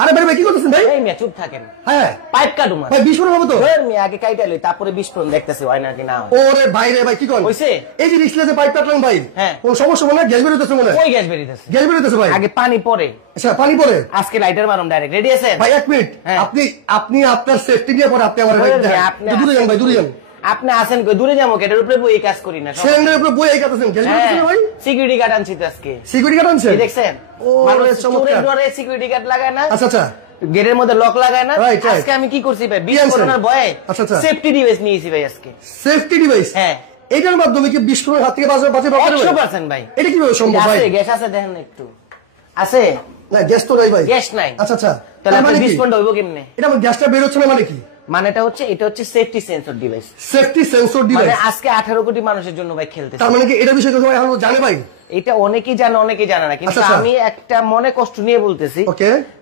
আরে ভাই কি করতেছেন ভাই? এই মিয়া চুপ থাকেন। হ্যাঁ পাইপ কাটু মানে ভাই বিস্ফোরণ হবে তো? ধর মিয়া আগে কাইটালি তারপরে বিস্ফোরণ দেখতেছি হয় নাকি না। ওরে ভাই রে ভাই কি করেন? হইছে এই যে রিসলে যে পাইপ কাটলাম ভাই, হ্যাঁ কোন সমস্যা মনে হয়? গ্যাস বেরোতেছে মনে হয়? ওই গ্যাস বেরিয়েছে। গ্যাস বেরোতেছে ভাই। আগে পানি পড়ে। আচ্ছা পানি পড়ে। আজকে লাইটার মারুম ডাইরেক্ট। রেডি আছেন? ভাই এক মিনিট, আপনি আপনার সেফটি নিয়ে পরে আপনি আমার দূরে যান ভাই, দূরে যান। আপনি আছেন কই? দূরে যাবো কেটার উপরে বই কাজ করি না। সিলিন্ডারের উপরে বই কাজ আছেন। গ্যাস বেরোতেছে না ভাই? সিকিউরিটি গার্ড আনছি তো আজকে। সিকিউরিটি গার্ড আনছেন? দেখছেন? ও চোরের ডরে সিকিউরিটি গার্ড লাগায় না। আচ্ছা আচ্ছা গেটের মধ্যে লক লাগায় না। আজকে আমি কি করছি ভাই? বিস্ফোরণের ভয়ে সেফটি ডিভাইস নিয়েছি ভাই আজকে। Safety device? হ্যাঁ। এটার মাধ্যমে কি বিস্ফোরণের হাত থেকে বাঁচা পারবে? 100% ভাই। এটা কিভাবে সম্ভব ভাই? আছে গ্যাস আছে দেখেন একটু। আছে? না গ্যাস তো নাই ভাই। গ্যাস নাই। আচ্ছা আচ্ছা। তাহলে আপনি বিস্ফোরণ হইব কেমনে? এটা গ্যাসটা বের হচ্ছে না মানে কি? মানেটা হচ্ছে এটা হচ্ছে safety sensor device. Safety sensor device মানে আজকে 18 কোটি মানুষের জন্য ভাই খেলতেছে। তার মানে কি এটা বিষয়ে সবাই এখন জানে ভাই? এটা অনেকেই জানে অনেকেই জানে না, কিন্তু আমি একটা মনে কষ্ট নিয়ে বলতেছি।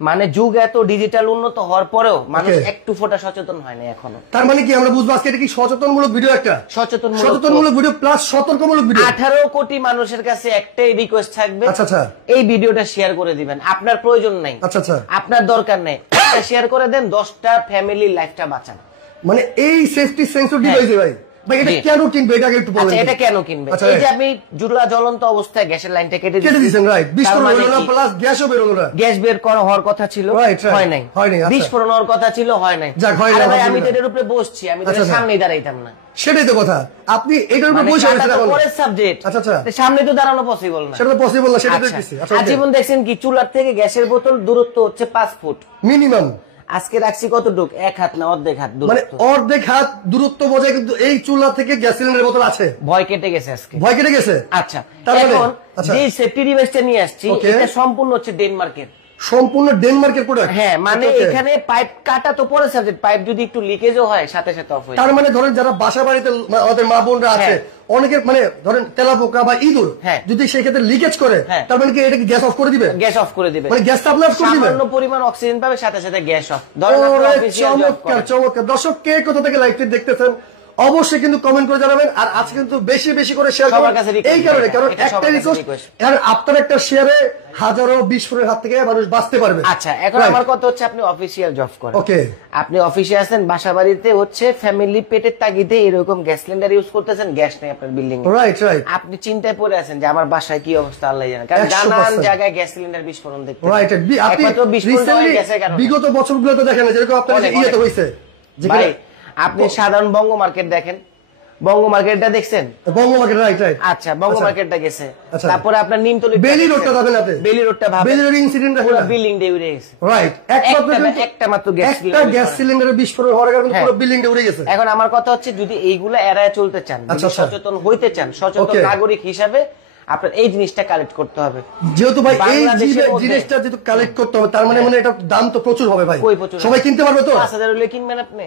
মানে যুগ এত ডিজিটাল উন্নত হওয়ার পরেও মানুষ একটু ফোটা সচেতন হয় না এখনো। তার মানে কি আমরা বুঝবো আজকে এটা কি সচেতনমূলক ভিডিও? একটা সচেতনমূলক ভিডিও প্লাস সতর্কমূলক ভিডিও। 18 কোটি মানুষের কাছে একটাই রিকোয়েস্ট থাকবে। আচ্ছা আচ্ছা। এই ভিডিওটা শেয়ার করে দিবেন। আপনার প্রয়োজন নাই। আচ্ছা আচ্ছা। আপনার দরকার নাই। শেয়ার করে দেন, 10টা ফ্যামিলির লাইফটা বাঁচান। মানে এই সেফটি সেন্সর ডিভাইস ভাই এটা কেন কিনবে? এটা একটু বলেন। এটা কেন কিনবে? এই যে আপনি জুলা জ্বলন্ত অবস্থায় গ্যাসের লাইনটা কেটে দিয়েছেন, রাইট? বিস্ফোরণ হলো না, প্লাস গ্যাসও বের হলো না। গ্যাস বের করা হওয়ার কথা ছিল, হয় নাই। বিস্ফোরণ হওয়ার কথা ছিল, হয় নাই। আরে ভাই আমি তো এর উপরে বসছি, আমি তো সামনেই দাঁড়াইতাম না। সেটাই তো কথা। আপনি এটার উপরে বসে আছেন এখন। পরের সাবজেক্ট। আচ্ছা আচ্ছা। সামনে তো দাঁড়ানো পসিবল না। সেটা তো পসিবল না, সেটা দেখতেছি। আচ্ছা আজীবন দেখছেন কি চুলার থেকে গ্যাসের বোতল দূরত্ব হচ্ছে 5 ফুট মিনিমাম। আজকে রাখছি কতটুক? 1 হাত না অর্ধেক হাত দূরত্ব। মানে অর্ধেক হাত দূরত্ব বজায় কিন্তু এই চুলা থেকে গ্যাস সিলিন্ডারের বোতল আছে। ভয় কেটে গেছে আজকে। ভয় কেটে গেছে। আচ্ছা এখন যে সেফটি ডিভাইসটা নিয়ে আসছি এটা সম্পূর্ণ হচ্ছে ডেনমার্কের। সম্পূর্ণ ডেনমার্কের প্রোডাক্ট? হ্যাঁ, মানে এখানে পাইপ কাটা তো পরে সাবজেক্ট, পাইপ যদি একটু লিকেজও হয় সাথে সাথে অফ হয়ে যায়। তার মানে ধরেন যারা বাসা বাড়িতে আমাদের মা বোনরা আছে অনেকে মানে ধরেন তেলাপোকা বা ইঁদুর যদি সেই ক্ষেত্রে লিকেজ করে তার মানে কি এটা কি গ্যাস অফ করে দিবে? গ্যাস অফ করে দিবে। মানে গ্যাসটা আপনি অফ করে দিবেন, সামান্য পরিমাণ অক্সিজেন পাবে সাথে সাথে গ্যাস অফ। ধরেন আপনি অফিসিয়াল জব করেন। চমৎকার। দর্শক কে কোথা থেকে লাইভটি দেখতেছেন অবশ্যই কিন্তু কমেন্ট করে জানাবেন। আর আজকে কিন্তু বেশি বেশি করে শেয়ার করবেন এই কারণে, কারণ একটা রিকোয়েস্ট আর আপনার একটা শেয়ারে হাজারো বিস্ফোরণের হাত থেকে মানুষ বাঁচতে পারবে। আচ্ছা এখন আমার কথা হচ্ছে আপনি অফিসিয়াল জব করেন। ওকে, আপনি অফিসে আছেন, বাসা বাড়িতে হচ্ছে ফ্যামিলি পেটের তাগিদে এরকম গ্যাস সিলিন্ডার ইউজ করতেছেন, গ্যাস নেই আপনার বিল্ডিং এ। Right right. আপনি চিন্তায় পড়ে আছেন যে আমার বাসায় কি অবস্থা আল্লাহ জানে, কারণ নানান জায়গায় গ্যাস সিলিন্ডার বিস্ফোরণ দেখতে। রাইট। আপনি বিগত বছরগুলো তো দেখেন যেরকম আপনার ইয়েতে হইছে। ভাই আপনি সাধারণ বঙ্গ মার্কেট দেখেন, বঙ্গ মার্কেটটা দেখছেন? বঙ্গ মার্কেট, রাইট রাইট। আচ্ছা বঙ্গ মার্কেটটা গেছে। তারপরে আপনার নিমতলি বেলি রোডটা যাবেন আপনি, বেলি রোডটা ভাবেন, বেলি রোড ইনসিডেন্ট পুরো বিল্ডিং ডে উড়ে গেছে। রাইট। একটা মাত্র গ্যাস সিলিন্ডারের বিস্ফোরণ হওয়ার কারণে পুরো বিল্ডিং ডে উড়ে গেছে। এখন আমার কথা হচ্ছে যদি এইগুলা এড়ায় চলতে চান, সচেতন হইতে চান, সচেতন নাগরিক হিসাবে আপনার এই জিনিসটা কালেক্ট করতে হবে। যেহেতু ভাই এই জিনিসটা যেহেতু কালেক্ট করতে হবে তার মানে এটা দাম তো প্রচুর হবে ভাই। সবাই কিনতে পারবে তো? 5000 হলে কিনবেন আপনি?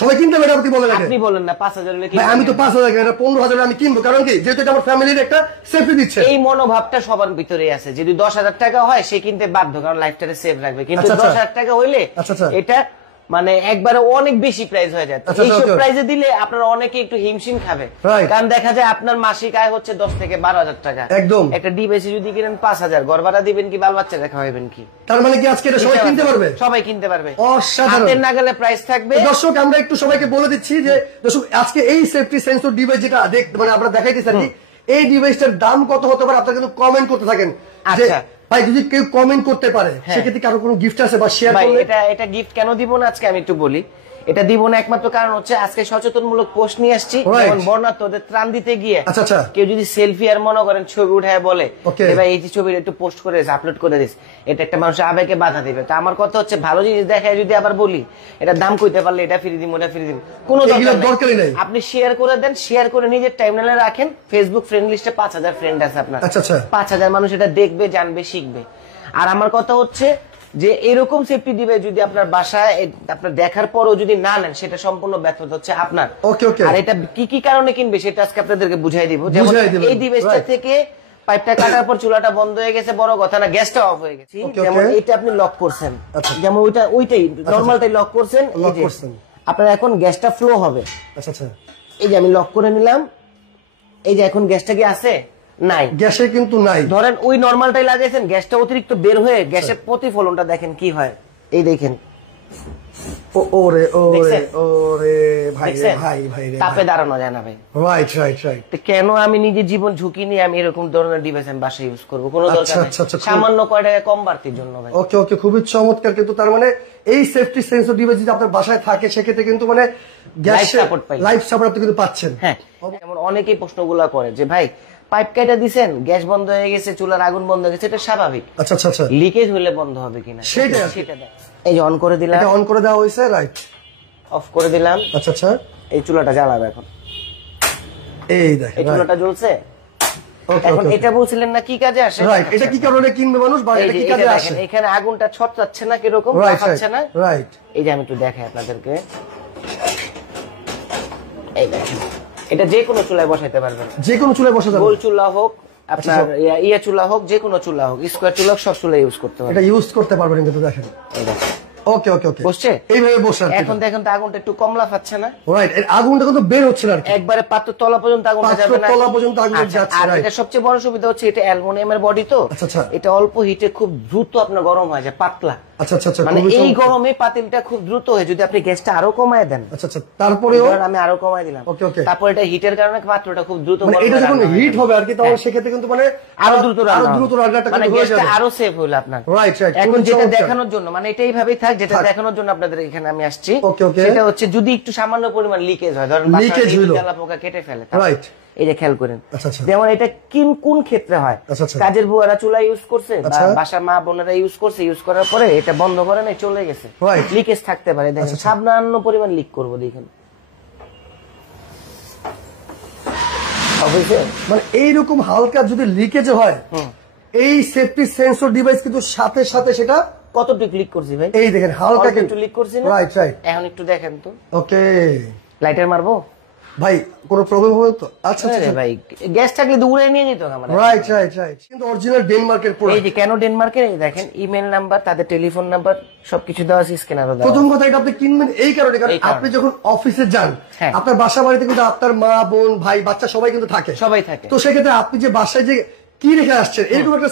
সবাই কিনতে পারবে? আপনি বলেন, আপনি বলেন না 5000 হলে কিনবেন। আমি তো 5000 কিনা 15000 আমি কিনবো, কারণ কি যেহেতু এটা আমার ফ্যামিলির একটা সেফটি দিচ্ছে। এই মনোভাবটা সবার ভিতরে আছে। যদি 10000 টাকা হয় সে কিনতে বাধ্য, কারণ লাইফটারে সেফ রাখবে। কিন্তু 10000 টাকা হইলে এটা মানে একবারে অনেক বেশি প্রাইস হয়ে যায়। এইসব প্রাইসে দিলে আপনারা অনেকে একটু হিমশিম খাবে, কারণ দেখা যায় আপনার মাসিক আয় হচ্ছে 10 থেকে 12000 টাকা। একদম। একটা ডিভাইসে যদি কিনেন 5000, ঘর ভাড়া দিবেন কি, বাল বাচ্চা দেখা হইবেন কি? তার মানে কি আজকে এটা সবাই কিনতে পারবে? সবাই কিনতে পারবে। অসাধারণ। হাতের নাগালে প্রাইস থাকবে। দর্শক আমরা একটু সবাইকে বলে দিচ্ছি যে দর্শক আজকে এই সেফটি সেন্সর ডিভাইস যেটা মানে আমরা দেখাইতেছি আর কি, এই ডিভাইসটার দাম কত হতে পারে আপনারা কিন্তু কমেন্ট করতে থাকেন। আচ্ছা ভাই যদি কেউ কমেন্ট করতে পারে সেক্ষেত্রে কারো কোনো গিফট আছে বা শেয়ার করলে? এটা গিফট কেন দিব না আজকে আমি একটু বলি। এটা দিব না একমাত্র কারণ হচ্ছে আজকে সচেতনমূলক পোস্ট নিয়ে আসছি, যেমন বর্ণাঢ্যদের ত্রাণ দিতে গিয়ে কেউ যদি সেলফি আর মনে করেন ছবি উঠায় বলে ভাই এই যে ছবিটা একটু পোস্ট করে দিস, আপলোড করে দিস, এটা একটা মানুষের আবেগে বাধা দিবে। তো আমার কথা হচ্ছে ভালো জিনিস দেখায় যদি আবার বলি এটা দাম কইতে পারলে এটা ফ্রি দিম, ওটা ফ্রি দিম, কোনো দরকারই নাই। আপনি শেয়ার করে দেন, শেয়ার করে নিজের টাইমলাইনে রাখেন। ফেসবুক ফ্রেন্ড লিস্টে 5000 ফ্রেন্ড আছে আপনার। 5000 মানুষ এটা দেখবে, জানবে, শিখবে। আর আমার কথা হচ্ছে যে এরকম সেফটি ডিভাইস যদি আপনার বাসায় আপনার দেখার পরও যদি না নেন সেটা সম্পূর্ণ ব্যর্থতা হচ্ছে আপনার। আর এটা কি কি কারণে কিনবে সেটা আজকে আপনাদেরকে বুঝাই দিব। যেমন এই ডিভাইসটা থেকে পাইপটা কাটার পর চুলাটা বন্ধ হয়ে গেছে, বড় কথা না, গ্যাসটা অফ হয়ে গেছে। যেমন এটা আপনি লক করছেন, যেমন ওইটাই নরমালটাই লক করছেন, আপনার এখন গ্যাসটা ফ্লো হবে। এই যে আমি লক করে নিলাম, এই যে এখন গ্যাসটা কি আছে? নাই, গ্যাসে কিন্তু নাই। ধরেন ওই নরমালটাই লাগাইছেন, গ্যাসটা অতিরিক্ত বের হয়ে গ্যাসের প্রতিফলনটা দেখেন কি হয়। এই দেখেন ওরে ওরে ওরে ভাই ভাই ভাই তাপে দাঁড়ানো যায় না ভাই। Right right right. কেন আমি নিজের জীবন ঝুঁকি নিয়ে আমি এরকম ধরনের ডিভাইস আমি বাসায় ইউজ করবো? কোনো দরকার নেই, সামান্য কয় টাকা কম বাড়তির জন্য ভাই। ওকে ওকে, খুবই চমৎকার। কিন্তু তার মানে এই সেফটি সেন্সর ডিভাইস যদি আপনার বাসায় থাকে সেক্ষেত্রে কিন্তু মানে গ্যাস সাপোর্ট লাইফ সাপোর্ট আপনি কিন্তু পাচ্ছেন। হ্যাঁ, যেমন অনেকেই প্রশ্নগুলো করে যে ভাই পাইপ কেটে দিছেন, গ্যাস বন্ধ হয়ে গেছে, চুলার আগুন বন্ধ হয়ে গেছে, এটা স্বাভাবিক। আচ্ছা আচ্ছা আচ্ছা, লিকেজ হলে বন্ধ হবে কিনা সেটা এই যে অন করে দিলাম, এটা অন করে দেওয়া হয়েছে, রাইট। অফ করে দিলাম। আচ্ছা আচ্ছা, এই চুলাটা জ্বালাবে এখন। এই দেখেন এই চুলাটা জ্বলছে। এখন এটা বলছিলেন না কি কাজে আসে? রাইট, এটা কি কারণে কিনবে মানুষ বা এটা কি কাজে আসে? এখানে আগুনটা ছড়াচ্ছে না, কি রকম দেখাচ্ছে না? রাইট, এই যে আমি একটু দেখাই আপনাদেরকে। এই দেখেন, এটা যে কোনো চুলায় বসাইতে পারবেন, যে কোনো চুলায় বসাতে পারবেন। গোল চুলা হোক, আপনার ইয়া চুলা হোক, যে কোনো চুলা হোক, স্কয়ার চুলা হোক, সব চুলা ইউজ করতে পারবেন। এটা ইউজ করতে পারবেন কিন্তু দেখেন। এই দেখেন, ওকে ওকে ওকে, বসছে এইভাবে বসে। এখন দেখেন তো আগুনটা একটু কমলা পাচ্ছে না? রাইট, এর আগুনটা কিন্তু বের হচ্ছে না, একবারে পাত্র তলা পর্যন্ত আগুনটা যাবে না, তলা পর্যন্ত আগুন যাচ্ছে। আর এটা সবচেয়ে বড় সুবিধা হচ্ছে এটা অ্যালুমিনিয়ামের বডি তো, এটা অল্প হিটে খুব দ্রুত আপনার গরম হয় যায়, পাতলা। আচ্ছা আচ্ছা আচ্ছা, মানে এই গরমে পাতিলটা খুব দ্রুত হয়, যদি আপনি গ্যাসটা আরো কমায় দেন। আচ্ছা আচ্ছা, তারপরেও আমি আরো কমায় দিলাম। ওকে ওকে, তারপর এটা হিটের কারণে পাত্রটা খুব দ্রুত মানে এটা যখন হিট হবে আর কি, তখন সেক্ষেত্রে কিন্তু মানে আরো দ্রুত রান্নাটা মানে হয়ে যাবে, আরো সেফ হলো আপনার। Right right. এখন যেটা দেখানোর জন্য, মানে এটা এইভাবেই থাক, যেটা দেখানোর জন্য আপনাদের এখানে আমি আসছি, সেটা হচ্ছে যদি একটু সামান্য পরিমাণ লিকেজ হয়, ধরেন লিকেজ হলো, জ্বালা পোকা কেটে ফেলে, রাইট, এই যে খেয়াল করেন। যেমন এটা কোন ক্ষেত্রে হয়, কাজের বুয়ারা চুলা ইউজ করছে, বাসার মা বোনেরা ইউজ করছে, ইউজ করার পরে এটা বন্ধ করে নাই, চলে গেছে, লিকেজ থাকতে পারে। দেখেন সামান্য পরিমাণ লিক করবো, দেখেন মানে এইরকম হালকা যদি লিকেজ হয়, এই সেফটি সেন্সর ডিভাইস কিন্তু সাথে সাথে সেটা কতটুকু লিক করছি ভাই, এই দেখেন হালকা একটু লিক করছি না? Right right. এখন একটু দেখেন তো, ওকে, লাইটার মারবো ভাই, কোনো প্রবলেম হবে তো? আচ্ছা আচ্ছা ভাই, গ্যাস থাকলে দূরে নিয়ে নিত আমরা। রাইট রাইট রাইট, কিন্তু অরিজিনাল ডেনমার্কের প্রোডাক্ট। এই যে কেন ডেনমার্কের, এই দেখেন ইমেল নাম্বার, তাদের টেলিফোন নাম্বার সবকিছু দেওয়া আছে, স্ক্যানারও দেওয়া। প্রথম কথা, এটা আপনি কিনবেন এই কারণে, কারণ আপনি যখন অফিসে যান, আপনার বাসা বাড়িতে কিন্তু আপনার মা বোন ভাই বাচ্চা সবাই কিন্তু থাকে, সবাই থাকে। তো সেক্ষেত্রে আপনি যে বাসায় যে কি রেখে আসছেন, এরকম একটা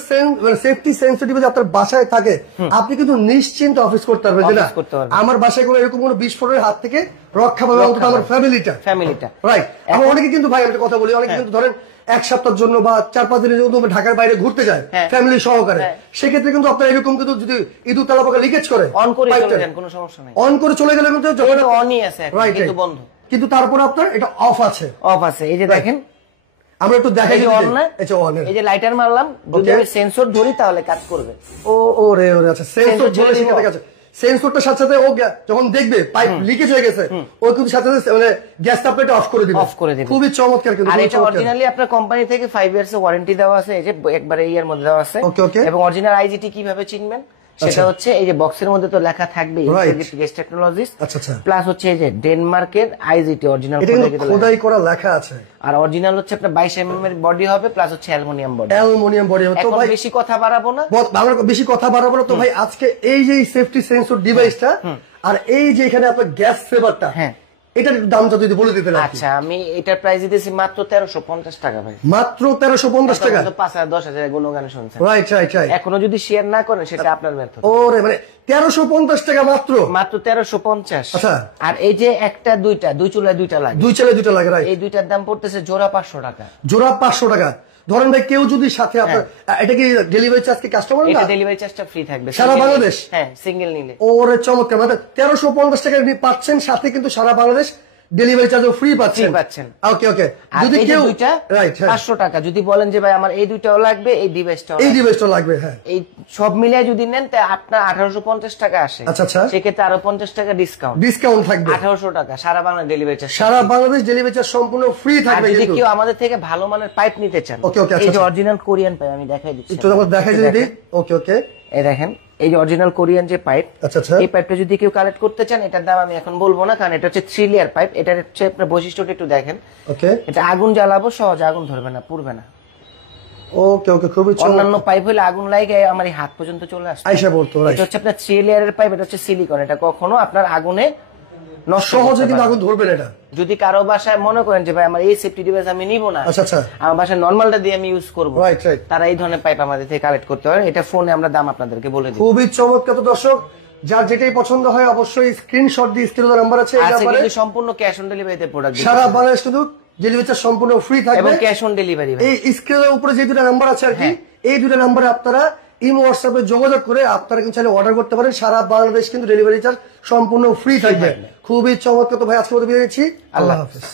সেফটি সেন্সিটিভ আপনার বাসায় থাকে, আপনি কিন্তু নিশ্চিন্ত অফিস করতে পারবেন যে না, আমার বাসায় কোনো এরকম কোনো বিস্ফোরণের হাত থেকে রক্ষা পাবে অন্তত আমার ফ্যামিলিটা। রাইট। এখন অনেকে কিন্তু ভাই আমি কথা বলি, অনেকে কিন্তু ধরেন এক সপ্তাহের জন্য বা 4-5 দিনের জন্য ঢাকার বাইরে ঘুরতে যায় ফ্যামিলি সহকারে, সেক্ষেত্রে কিন্তু আপনার এরকম কিন্তু যদি ইঁদুর তালা পোকা লিকেজ করে, অন করে চলে যান, কোনো সমস্যা নাই, অন করে চলে গেলে কিন্তু অনই আছে কিন্তু বন্ধ, কিন্তু তারপর আপনার এটা অফ আছে, এই যে দেখেন আমরা একটু দেখাই, এই যে লাইটার মারলাম, যদি আমি সেন্সর ধরি তাহলে কাজ করবে। ওরে ওরে, আচ্ছা সেন্সর ধরে সেটা কাজ, সেন্সরটার সাথে সাথে ও যখন দেখবে পাইপ লিকেজ হয়ে গেছে, ও কিন্তু সাথে সাথে মানে গ্যাস সাপ্লাইটা অফ করে দিবে, খুবই চমৎকার। কিন্তু আর এটা অরিজিনালি আপনার কোম্পানি থেকে 5 ইয়ার্স এর ওয়ারেন্টি দেওয়া আছে, এই যে একবারে এই এর মধ্যে দেওয়া আছে। এবং অরিজিনাল আইজিটি কিভাবে চিনবেন সেটা হচ্ছে এই যে বক্সের মধ্যে তো লেখা থাকবে গেস্ট টেকনোলজিস, প্লাস হচ্ছে এই যে ডেনমার্কের আইজিটি অরিজিনাল খোদাই করা লেখা আছে, আর অরিজিনাল হচ্ছে আপনার 22 mm এর বডি হবে, প্লাস হচ্ছে অ্যালুমিনিয়াম বডি। তো ভাই বেশি কথা বাড়াবো না, আমরা বেশি কথা বাড়াবো না। তো ভাই আজকে এই যে সেফটি সেন্সর ডিভাইসটা আর এই যে এখানে আপনার গ্যাস সেভারটা, এটার দামটা যদি বলে দিতেন। আচ্ছা, আমি এটার প্রাইস দিতেছি মাত্র 1350 টাকা ভাই, মাত্র 1350 টাকা। 5,000-10,000 গুণগান শুনছেন, রাইট রাইট রাইট। এখনো যদি শেয়ার না করেন সেটা আপনার ব্যর্থতা। ওরে মানে 1350 টাকা মাত্র 1350। আচ্ছা, আর এই যে একটা দুই চুলায় দুইটা লাগে, দুইটা লাগে, রাইট। এই দুইটার দাম পড়তেছে জোড়া 500 টাকা, জোড়া 500 টাকা। ধরেন ভাই কেউ যদি সাথে আপনার এটা কি ডেলিভারি চার্জ কি কাস্টমার না? এটা ডেলিভারি চার্জটা ফ্রি থাকবে সারা বাংলাদেশ, হ্যাঁ সিঙ্গেল নিলে। ওরে চমৎকার, মানে 1350 টাকা আপনি পাচ্ছেন, সাথে কিন্তু সারা বাংলাদেশ ডেলিভারি চার্জও ফ্রি পাচ্ছেন। ওকে ওকে, যদি কেউ 500 টাকা যদি বলেন যে ভাই আমার এই দুইটাও লাগবে, এই ডিভাইসটাও লাগবে, হ্যাঁ, এই সব মিলিয়ে যদি নেন তা আপনার 1850 টাকা আসে। আচ্ছা আচ্ছা, সেক্ষেত্রে আরো 50 টাকা ডিসকাউন্ট থাকবে, 1800 টাকা সারা বাংলা ডেলিভারি চার্জ, সারা বাংলাদেশ ডেলিভারি চার্জ সম্পূর্ণ ফ্রি থাকবে। যদি কেউ আমাদের থেকে ভালো মানের পাইপ নিতে চান, এই যে অরিজিনাল কোরিয়ান পাইপ আমি দেখাই দিচ্ছি, একটু আমরা দেখাই দিই। ওকে ওকে, এই দেখেন এই যে অরিজিনাল কোরিয়ান যে পাইপ, এই পাইপটা যদি কেউ কালেক্ট করতে চান, এটার দাম আমি এখন বলবো না, কারণ এটা হচ্ছে 3 লেয়ার পাইপ। এটার হচ্ছে আপনার বৈশিষ্ট্যটা একটু দেখেন। ওকে, এটা আগুন জ্বালাবো সহজে আগুন ধরবে না, পুড়বে না। ওকে ওকে, খুবই চমৎকার। অন্যান্য পাইপ হলে আগুন লাগে আমার এই হাত পর্যন্ত চলে আসে, আইসা পড়তো। এটা হচ্ছে আপনার 3 লেয়ারের পাইপ, এটা হচ্ছে সিলিকন, এটা কখনো আপনার আগুনে সহজে কিন্তু আগুন ধরবে না। এটা যদি কারো বাসায় মনে করেন যে ভাই আমার এই সেফটি ডিভাইস আমি নিব না, আচ্ছা আচ্ছা, আমার বাসায় নরমালটা দিয়ে আমি ইউজ করব, রাইট রাইট, তারা এই ধরনের পাইপ আমাদের থেকে কালেক্ট করতে পারে। এটা ফোনে আমরা দাম আপনাদেরকে বলে দিই। খুবই চমৎকার। তো দর্শক যার যেটাই পছন্দ হয় অবশ্যই স্ক্রিনশট দিয়ে স্ক্রিনে নাম্বার আছে এই নাম্বারে সম্পূর্ণ ক্যাশ অন ডেলিভারিতে প্রোডাক্ট সারা বাংলাদেশ কিন্তু ডেলিভারি চার্জ সম্পূর্ণ ফ্রি থাকবে এবং ক্যাশ অন ডেলিভারি। এই স্ক্রিনের উপরে যে দুটো নাম্বার আছে আর কি এই দুটো নাম্বারে আপনারা ইমো হোয়াটসঅ্যাপে যোগাযোগ করে আপনারা কিন্তু চাইলে অর্ডার করতে পারেন। সারা বাংলাদেশ কিন্তু ডেলিভারি চার্জ সম্পূর্ণ ফ্রি থাকবে। খুবই চমৎকার। তো ভাই আজকে মতো বিদায় নিচ্ছি, আল্লাহ হাফেজ।